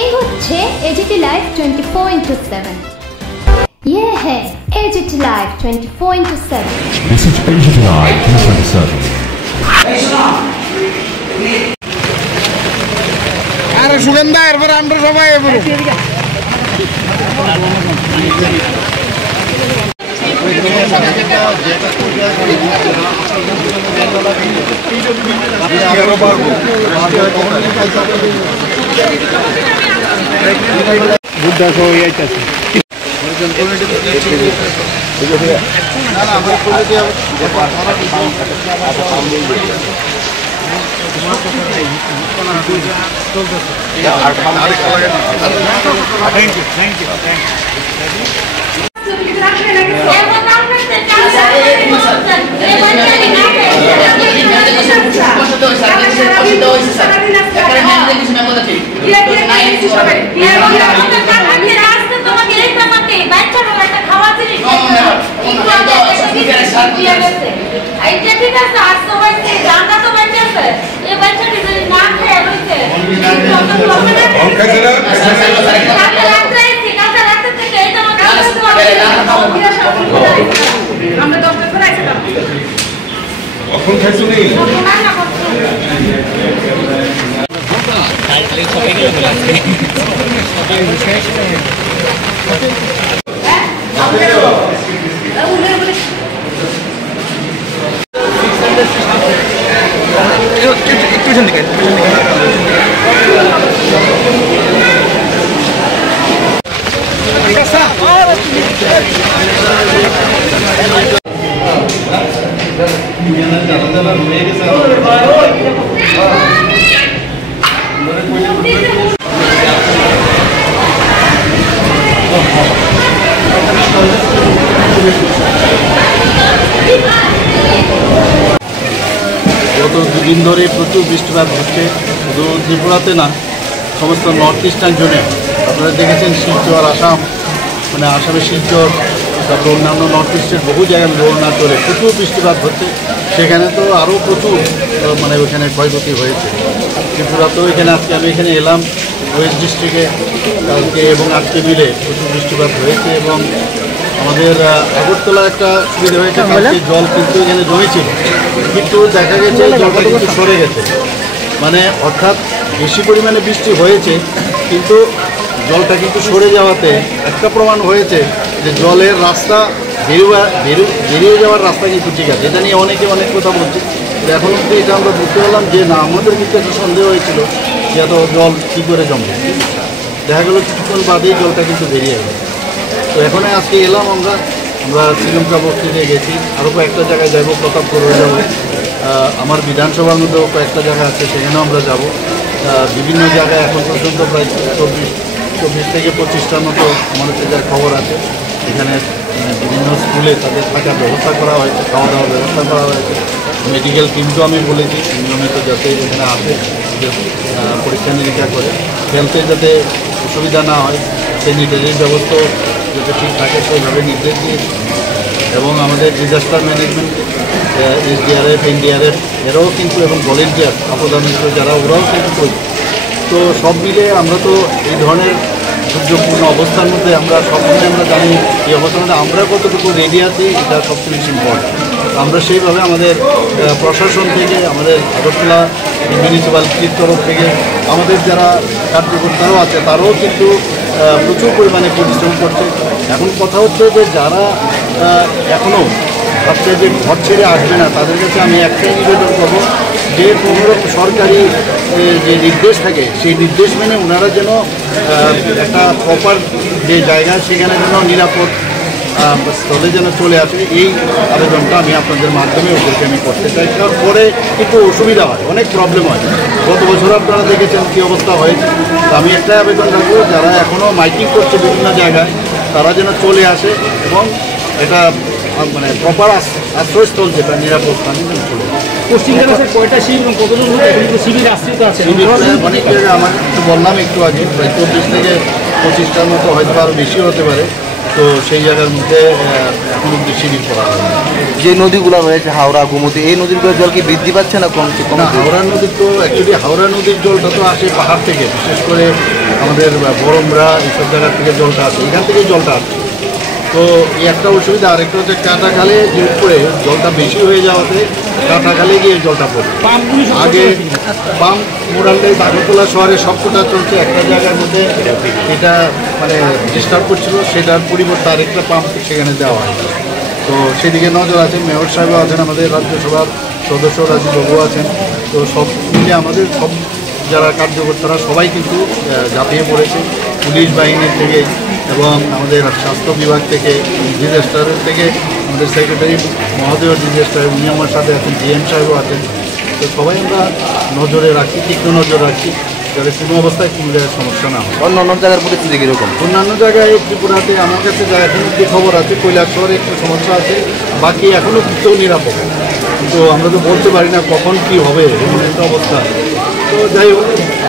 এই হচ্ছে AGT live 24/7। ये है as it is live 24/7। This is as it is live 24/7। अरे सुगंधा एरपर आमरा सबाई एरपर बुद्धा को ये चाहिए ना ना हमारे कोई दिया গত দুদিন ধরে প্রচুর বৃষ্টিপাত হচ্ছে, শুধু ত্রিপুরাতে না, সমস্ত নর্থ ইস্টার্ন জোনে। আপনারা দেখেছেন শিলচর আসাম, মানে আসামের শিলচর, তারপর অন্যান্য নর্থ ইস্টের বহু জায়গায় অরুণাচলে প্রচুর বৃষ্টিপাত হচ্ছে। সেখানে তো আরও প্রচুর মানে ওইখানে ক্ষয়ক্ষতি হয়েছে। ত্রিপুরাতেও এখানে আজকে আমি এখানে এলাম ওয়েস্ট ডিস্ট্রিক্টে, কালকে এবং আজকে মিলে প্রচুর বৃষ্টিপাত হয়েছে। এবং আমাদের আগরতলা একটা সুবিধা হয়েছে, জল কিন্তু এখানে জমেছিল, কিন্তু দেখা গেছে জলটা কিন্তু সরে গেছে। মানে অর্থাৎ বেশি পরিমাণে বৃষ্টি হয়েছে, কিন্তু জলটা কিন্তু সরে যাওয়াতে একটা প্রমাণ হয়েছে যে জলের রাস্তা বেরিয়ে যাওয়ার রাস্তা কিন্তু ঠিক আছে। এটা নিয়ে অনেকে অনেক কথা বলছে, এখন অব্দি এটা আমরা বুঝতে পারলাম যে না, আমাদের কিন্তু একটা সন্দেহ হয়েছিল যে এত জল কী করে জমবে। দেখা গেলো কিছুক্ষণ বাদেই জলটা কিন্তু বেরিয়ে গেল। তো এখানে আজকে এলাম আমরা শ্রীলঙ্কা বস্তিতে গেছি, আরও কয়েকটা জায়গায় যাব, প্রতাপগড়ে যাব, আমার বিধানসভার মধ্যেও কয়েকটা জায়গা আছে, সেখানেও আমরা যাব। বিভিন্ন জায়গায় এখন পর্যন্ত প্রায় 24 থেকে 25টার মতো আমার হচ্ছে যার খবর আছে। এখানে বিভিন্ন স্কুলে তাদের থাকার ব্যবস্থা করা হয়েছে, খাওয়া দাওয়ার ব্যবস্থা করা হয়েছে। মেডিকেল টিমকেও আমি বলেছি নিয়মিত যাতে এখানে আসে, পরীক্ষা নিরীক্ষা করে, হেলথে যাতে অসুবিধা না হয়, স্যানিটারির ব্যবস্থাও যাতে ঠিক থাকে সেইভাবে নির্দেশ দিয়েছি। এবং আমাদের ডিজাস্টার ম্যানেজমেন্ট, এসডিআরএফ, এনডিআরএফ এরাও কিন্তু, এবং ভলেন্টিয়ার আপদামিত্র যারা, ওরাও কিন্তু করছে। তো সব মিলে আমরা তো এই ধরনের দুর্যোগপূর্ণ অবস্থার মধ্যে আমরা সবসময় আমরা জানি এই অবস্থার আমরা কতটুকু রেডি আছি, এটা সবচেয়ে বেশি ইম্পর্টেন্ট। আমরা সেইভাবে আমাদের প্রশাসন থেকে, আমাদের আগরতলা মিউনিসিপ্যালিটির তরফ থেকে, আমাদের যারা কার্যকর্তারাও আছে তারাও কিন্তু প্রচুর পরিমাণে পরিশ্রম করছে। এখন কথা হচ্ছে যে যারা এখনও ভাবছে যে ঘর ছেড়ে আসবে না, তাদের কাছে আমি একটাই নিবেদন করবো যে কোনোরকম সরকারি যে নির্দেশ থাকে সেই নির্দেশ মেনে ওনারা যেন একটা প্রপার যে জায়গা সেখানে যেন নিরাপদ স্থলে যেন চলে আসে, এই আবেদনটা আমি আপনাদের মাধ্যমে ওদেরকে আমি করতে চাই। তারপরে একটু অসুবিধা হয়, অনেক প্রবলেম হয়। গত বছর আপনারা দেখেছেন কী অবস্থা হয়েছে। তো আমি একটাই আবেদন রাখবো, যারা এখনও মাইকিং করছে বিভিন্ন জায়গায়, তারা যেন চলে আসে এবং এটা মানে প্রপার আশ্রয়স্থল যেটা নিরাপদ স্থানে যেন চলে আসে। পশ্চিমবঙ্গে স্যার কয়টা শিবির এবং কতজন শিবির আশ্রিত আছে? অনেক জায়গায় আমার একটু বললাম একটু আগে, প্রায় 24 থেকে 25টার মতো হয়তো আরও বেশি হতে পারে। তো সেই জায়গার মধ্যে এখন অব্দি শিবির করা হয়। যে নদীগুলো রয়েছে হাওড়া গোমতী, এই নদীগুলোর জল কি বৃদ্ধি পাচ্ছে না কমছে? না, হাওড়া নদীর তো অ্যাকচুয়ালি হাওড়া নদীর জলটা তো আসে পাহাড় থেকে, বিশেষ করে আমাদের বরমরা এইসব জায়গার থেকে জলটা আসে, এখান থেকেই জলটা আসে। তো এই একটা অসুবিধা, আরেকটা হচ্ছে কাটাখালে যে উপরে জলটা বেশি হয়ে যাওয়াতে কাটাখালে গিয়ে জলটা পড়ে। আগে পাম্প মোরালটাই আগরতলা শহরে সবকটা চলছে একটা জায়গার মধ্যে, এটা মানে ডিস্টার্ব করছিল, সেটার পরিবর্তে আরেকটা পাম্প সেখানে দেওয়া হয়। তো সেদিকে নজর আছে, মেয়র সাহেবও আছেন, আমাদের রাজ্যসভার সদস্য রাজীববাবু আছেন। তো সব মিলে আমাদের সব যারা কার্যকর্তারা সবাই কিন্তু ঝাঁপিয়ে পড়েছে, পুলিশ বাহিনীর থেকে এবং আমাদের স্বাস্থ্য বিভাগ থেকে, ডিজাস্টারের থেকে আমাদের সেক্রেটারি মহোদয় ডিজাস্টার উনি আমার সাথে আছেন, ডিএম সাহেবও আছেন। তো সবাই আমরা নজরে রাখি, তীক্ষ্ণ নজর রাখি, যাতে কোনো অবস্থায় কোনো জায়গায় সমস্যা না হয়। অন্য অন্য জায়গার পরিস্থিতি কীরকম? অন্যান্য জায়গায় ত্রিপুরাতে আমার কাছে যা এখন যে খবর আছে, কৈলাসহরে একটু সমস্যা আছে, বাকি এখনও কিছু নিরাপদ। কিন্তু আমরা তো বলতে পারি না কখন কি হবে, এমন একটা অবস্থা। তো যাই হোক,